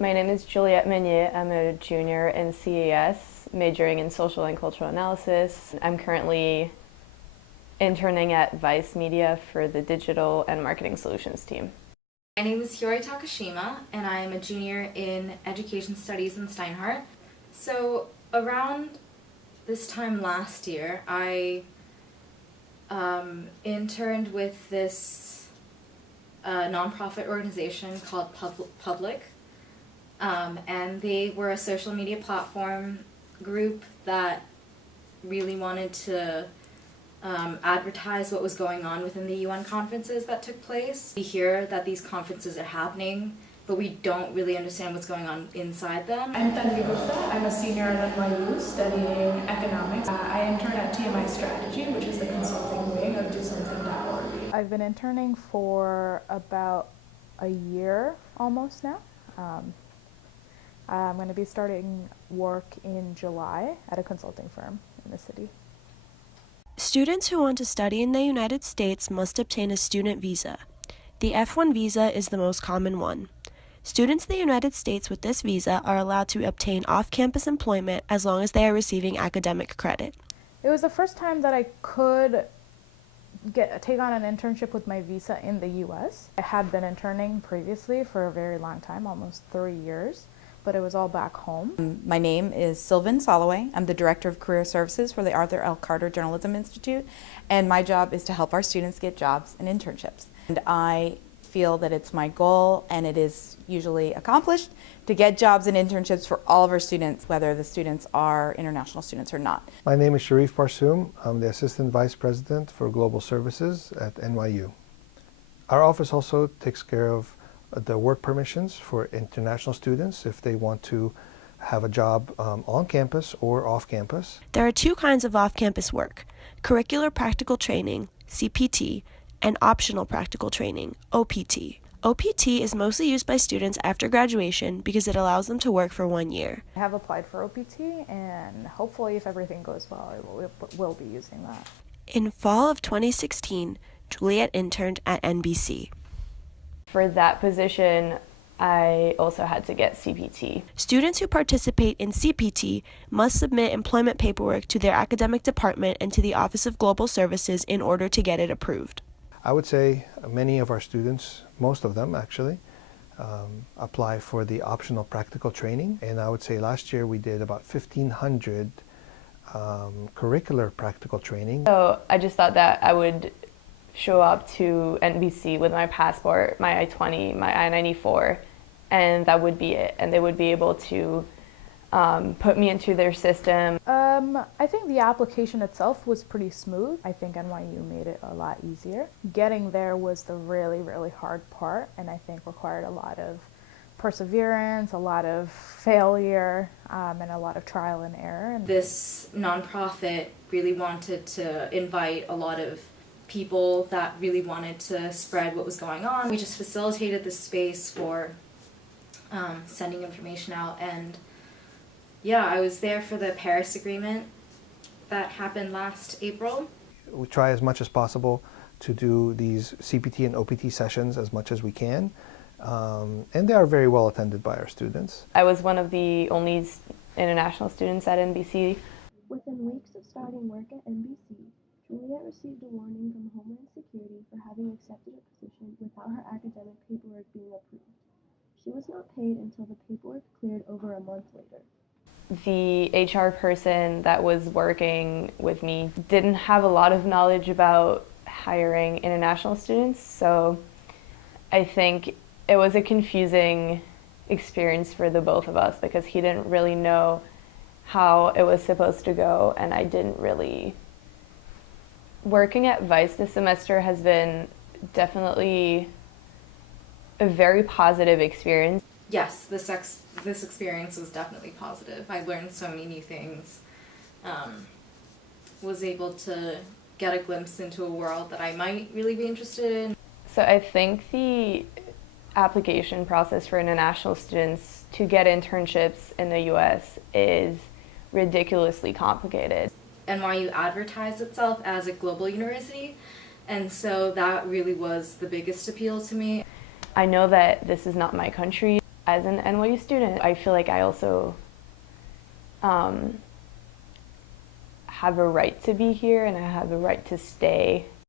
My name is Juliette Meunier. I'm a junior in CAS, majoring in social and cultural analysis. I'm currently interning at Vice Media for the digital and marketing solutions team. My name is Hiyori Takashima, and I am a junior in education studies in Steinhardt. So around this time last year, I interned with this nonprofit organization called Public, and they were a social media platform group that really wanted to advertise what was going on within the UN conferences that took place. We hear that these conferences are happening, but we don't really understand what's going on inside them. I'm Tanvi Gupta. I'm a senior at NYU studying economics. I intern at TMI Strategy, which is the consulting wing of DoSomething.org. I've been interning for about a year almost now. I'm going to be starting work in July at a consulting firm in the city. Students who want to study in the United States must obtain a student visa. The F1 visa is the most common one. Students in the United States with this visa are allowed to obtain off-campus employment as long as they are receiving academic credit. It was the first time that I could take on an internship with my visa in the US. I had been interning previously for a very long time, almost 3 years, but it was all back home. My name is Sylvan Soloway. I'm the Director of Career Services for the Arthur L. Carter Journalism Institute, and my job is to help our students get jobs and internships. And I feel that it's my goal, and it is usually accomplished, to get jobs and internships for all of our students, whether the students are international students or not. My name is Sharif Barsoom. I'm the Assistant Vice President for Global Services at NYU. Our office also takes care of the work permissions for international students if they want to have a job on campus or off campus. There are two kinds of off-campus work: curricular practical training, CPT, and optional practical training, OPT. OPT is mostly used by students after graduation because it allows them to work for 1 year. I have applied for OPT, and hopefully if everything goes well, I will be using that. In fall of 2016, Juliette interned at NBC. For that position, I also had to get CPT. Students who participate in CPT must submit employment paperwork to their academic department and to the Office of Global Services in order to get it approved. I would say many of our students, most of them actually, apply for the optional practical training. And I would say last year we did about 1,500 curricular practical training. So I just thought that I would show up to NBC with my passport, my I-20, my I-94, and that would be it. And they would be able to put me into their system. I think the application itself was pretty smooth. I think NYU made it a lot easier. Getting there was the really, really hard part, and I think required a lot of perseverance, a lot of failure, and a lot of trial and error. This nonprofit really wanted to invite a lot of people that really wanted to spread what was going on. We just facilitated the space for sending information out, and yeah, I was there for the Paris Agreement that happened last April. We try as much as possible to do these CPT and OPT sessions as much as we can, and they are very well attended by our students. I was one of the only international students at NBC. Within weeks of starting work at NBC, Juliette received a warning from Homeland Security for having accepted a position without her academic paperwork being approved. She was not paid until the paperwork cleared over a month later. The HR person that was working with me didn't have a lot of knowledge about hiring international students, so I think it was a confusing experience for the both of us because he didn't really know how it was supposed to go, and I didn't really. Working at Vice this semester has been definitely a very positive experience. Yes, this experience was definitely positive. I learned so many new things. Was able to get a glimpse into a world that I might really be interested in. So I think the application process for international students to get internships in the US is ridiculously complicated. NYU advertised itself as a global university, and so that really was the biggest appeal to me. I know that this is not my country. as an NYU student, I feel like I also have a right to be here and I have a right to stay